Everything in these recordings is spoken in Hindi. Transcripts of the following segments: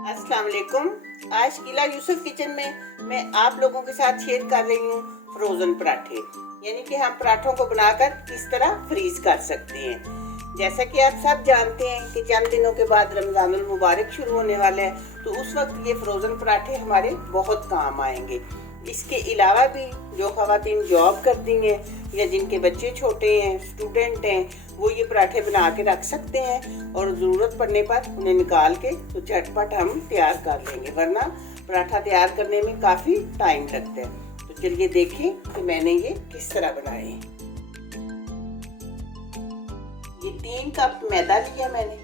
अस्सलाम वालेकुम। आज किला यूसुफ किचन में मैं आप लोगों के साथ शेयर कर रही हूँ फ्रोज़न पराठे, यानी कि हम पराठों को बनाकर किस तरह फ्रीज कर सकते हैं। जैसा कि आप सब जानते हैं कि चंद दिनों के बाद रमज़ानुल मुबारक शुरू होने वाला है, तो उस वक्त ये फ्रोज़न पराठे हमारे बहुत काम आएंगे। इसके अलावा भी जो ख़वातीन जॉब करती हैं या जिनके बच्चे छोटे हैं, स्टूडेंट हैं, वो ये पराठे बना के रख सकते हैं और ज़रूरत पड़ने पर उन्हें निकाल के तो झटपट हम तैयार कर लेंगे, वरना पराठा तैयार करने में काफ़ी टाइम लगता है। तो चलिए देखें कि मैंने ये किस तरह बनाए हैं। ये 3 कप मैदा लिया मैंने,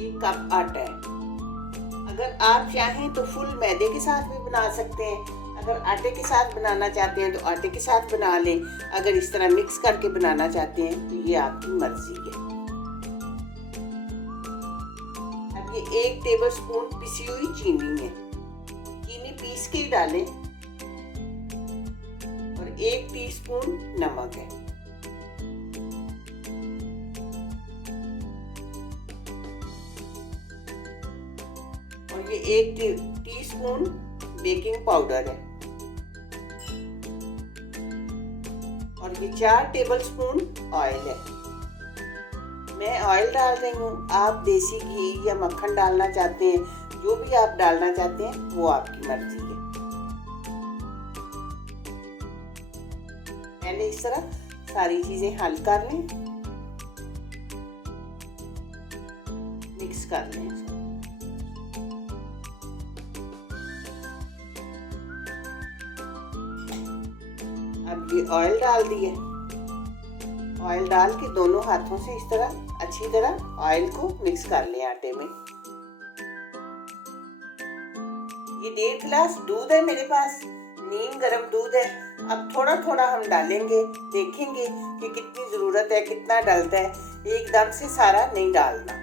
1 कप आटा है। अगर आप चाहें तो फुल मैदे के साथ भी बना सकते हैं, अगर आटे के साथ बनाना चाहते हैं तो आटे के साथ बना लें, अगर इस तरह मिक्स करके बनाना चाहते हैं तो ये आपकी मर्जी है। अब ये 1 टेबलस्पून पिसी हुई चीनी है, चीनी पीस के ही डालें, और 1 टीस्पून नमक है। और ये 1 टीस्पून बेकिंग पाउडर है, और ये 4 टेबलस्पून ऑयल है। मैं ऑयल डाल रही हूँ, आप देसी घी या मक्खन डालना चाहते हैं, जो भी आप डालना चाहते हैं वो आपकी मर्जी है। पहले इस तरह सारी चीजें हल कर लें, मिक्स कर लें इसको। अब ये ऑयल डाल दिए, ऑयल डाल के दोनों हाथों से इस तरह अच्छी तरह ऑयल को मिक्स कर लें आटे में। ये 1.5 गिलास दूध है मेरे पास, नीम गर्म दूध है। अब थोड़ा थोड़ा हम डालेंगे, देखेंगे कि कितनी ज़रूरत है, कितना डलता है, एकदम से सारा नहीं डालना।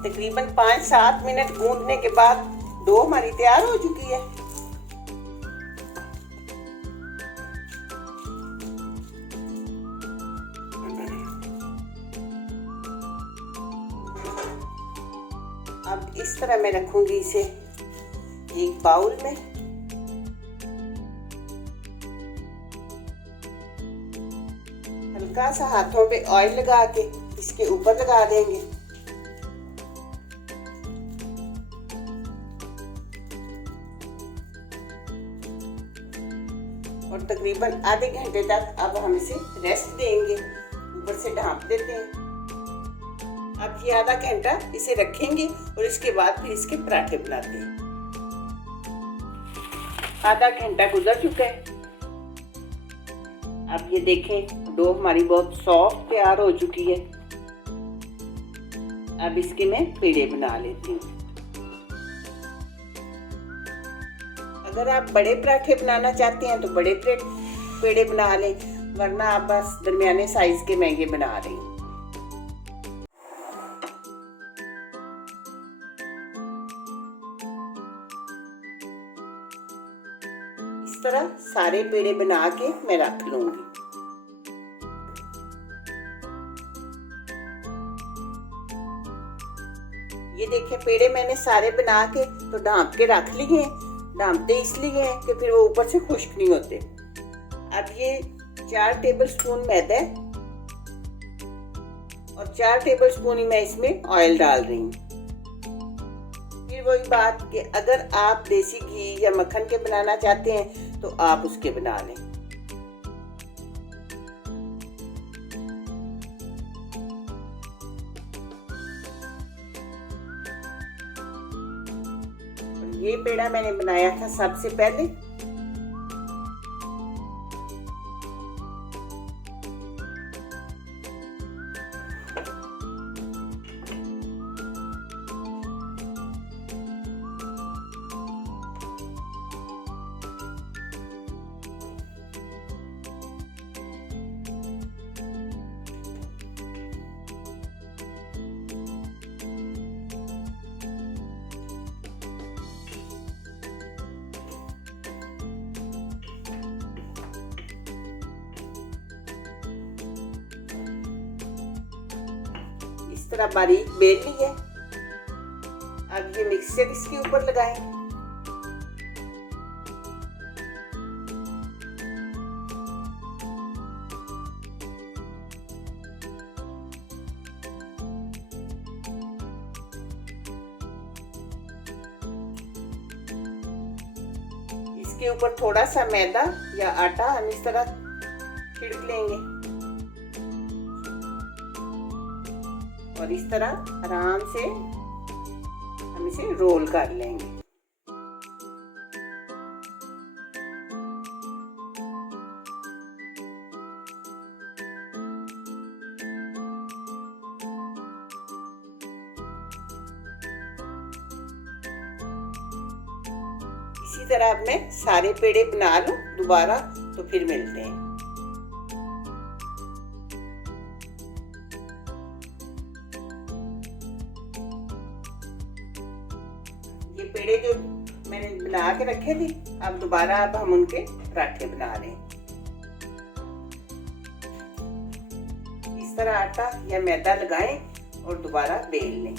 तकरीबन 5-7 मिनट गूंदने के बाद डो हमारी तैयार हो चुकी है। अब इस तरह मैं रखूंगी इसे एक बाउल में। हल्का सा हाथों पे ऑयल लगा के इसके ऊपर लगा देंगे, और तकरीबन आधे घंटे तक अब हम इसे रेस्ट देंगे, ऊपर से ढांप देते हैं। अब ये आधा घंटा इसे रखेंगे और इसके बाद फिर इसके पराठे बनाते हैं। आधा घंटा गुजर चुका है। अब ये देखें डो हमारी बहुत सॉफ्ट तैयार हो चुकी है। अब इसके मैं पेड़े बना लेती हूँ। अगर आप बड़े पराठे बनाना चाहते हैं तो बड़े पेड़े बना लें, वरना आप बस दरमियाने साइज के मैं ये बना रही हूँ। इस तरह सारे पेड़े बना के मैं रख लूंगी। ये देखिए पेड़े मैंने सारे बना के तो ढांप के रख लिए हैं। ढांपते इसलिए हैं कि फिर वो ऊपर से खुश्क नहीं होते। अब ये 4 टेबलस्पून मैदा है और 4 टेबलस्पून ही मैं इसमें ऑयल डाल रही हूँ। फिर वही बात कि अगर आप देसी घी या मक्खन के बनाना चाहते हैं तो आप उसके बना लें। ये पेड़ा मैंने बनाया था सबसे पहले। तरह बारीक बेल ली है। अब ये मिक्सचर इसके ऊपर लगाएं। इसके ऊपर थोड़ा सा मैदा या आटा हम इस तरह छिड़क लेंगे और इस तरह आराम से हम इसे रोल कर लेंगे। इसी तरह अब मैं सारे पेड़े बना लूं दोबारा, तो फिर मिलते हैं। ये पेड़े जो मैंने बना के रखे थे, अब दोबारा अब हम उनके पराठे बना रहे हैं। इस तरह आटा या मैदा लगाएं और दोबारा बेल लें।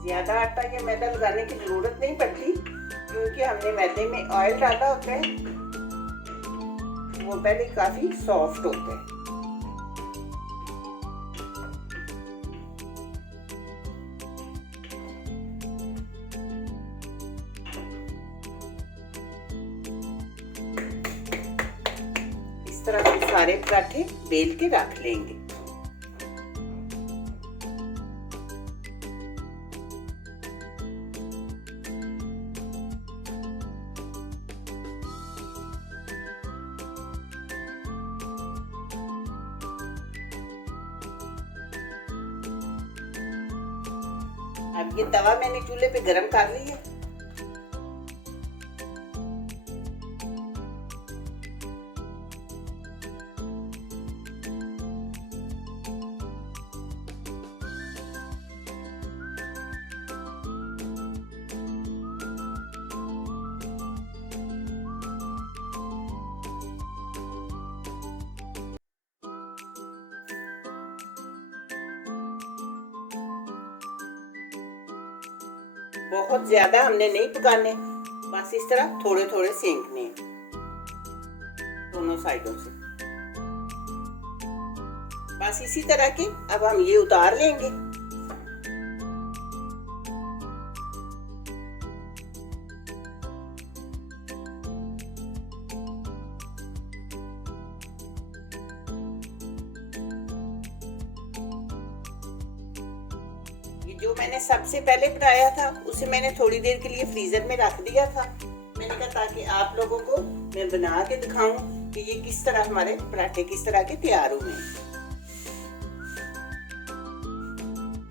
ज्यादा आटा या मैदा लगाने की जरूरत नहीं पड़ती, क्योंकि हमने मैदे में ऑयल डाला होता है, वो पहले काफी सॉफ्ट होते हैं। इस तरह हम सारे पराठे बेल के रख लेंगे। अब ये तवा मैंने चूल्हे पे गरम कर ली है। बहुत ज्यादा हमने नहीं पकाने, बस इस तरह थोड़े थोड़े सेंकने दोनों साइडों से। बस इसी तरह के अब हम ये उतार लेंगे। जो मैंने सबसे पहले बनाया था उसे मैंने थोड़ी देर के लिए फ्रीजर में रख दिया था। मैंने कहा ताकि आप लोगों को मैं बना के दिखाऊं कि ये किस तरह हमारे पराठे किस तरह के तैयार हुए।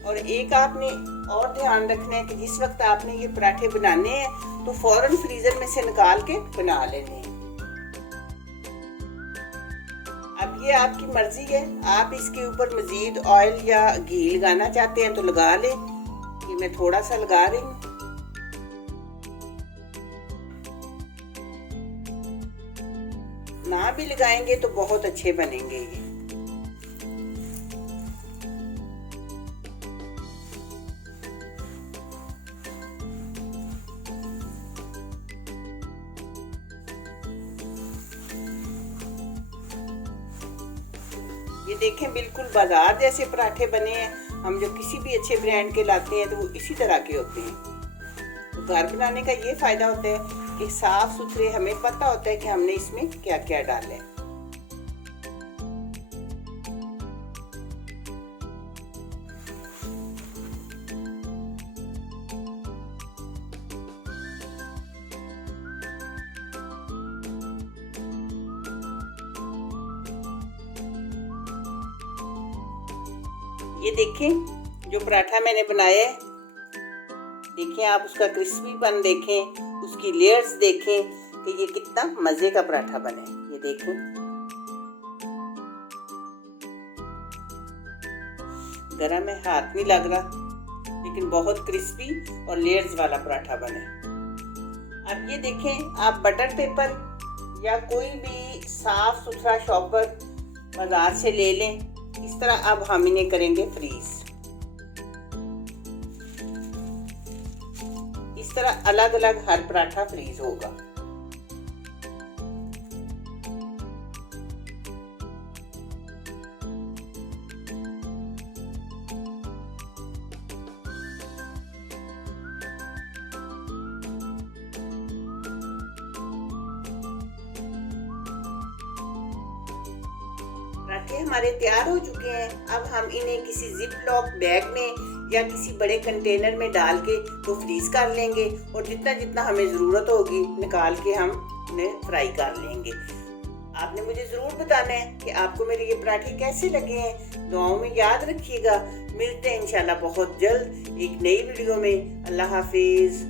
और एक आपने और ध्यान रखना है कि जिस वक्त आपने ये पराठे बनाने हैं तो फौरन फ्रीजर में से निकाल के बना लेने हैं। अब ये आपकी मर्जी है, आप इसके ऊपर मजीद ऑयल या घी लगाना चाहते हैं तो लगा लें। ये मैं थोड़ा सा लगा रही हूँ। ना भी लगाएंगे तो बहुत अच्छे बनेंगे ये देखें बिल्कुल बाजार जैसे पराठे बने हैं। हम जो किसी भी अच्छे ब्रांड के लाते हैं तो वो इसी तरह के होते हैं। तो घर बनाने का ये फायदा होता है कि साफ सुथरे हमें पता होता है कि हमने इसमें क्या क्या डाला है। ये देखें जो पराठा मैंने बनाया है, देखें आप उसका क्रिस्पीपन देखें, उसकी लेयर्स देखें कि ये कितना मजे का पराठा बना है। ये देखें गरम है, हाथ नहीं लग रहा, लेकिन बहुत क्रिस्पी और लेयर्स वाला पराठा बने। अब ये देखें, आप बटर पेपर या कोई भी साफ सुथरा शॉपर बाजार से ले लें। इस तरह अब हम इन्हें करेंगे फ्रीज। इस तरह अलग अलग हर पराठा फ्रीज होगा। पराठे हमारे तैयार हो चुके हैं। अब हम इन्हें किसी जिप लॉक बैग में या किसी बड़े कंटेनर में डाल के तो फ्रीज कर लेंगे और जितना जितना हमें ज़रूरत होगी निकाल के हम उन्हें फ्राई कर लेंगे। आपने मुझे ज़रूर बताना है कि आपको मेरे ये पराठे कैसे लगे हैं। दुआओं में याद रखिएगा। मिलते हैं इंशाल्लाह बहुत जल्द एक नई वीडियो में। अल्लाह हाफिज़।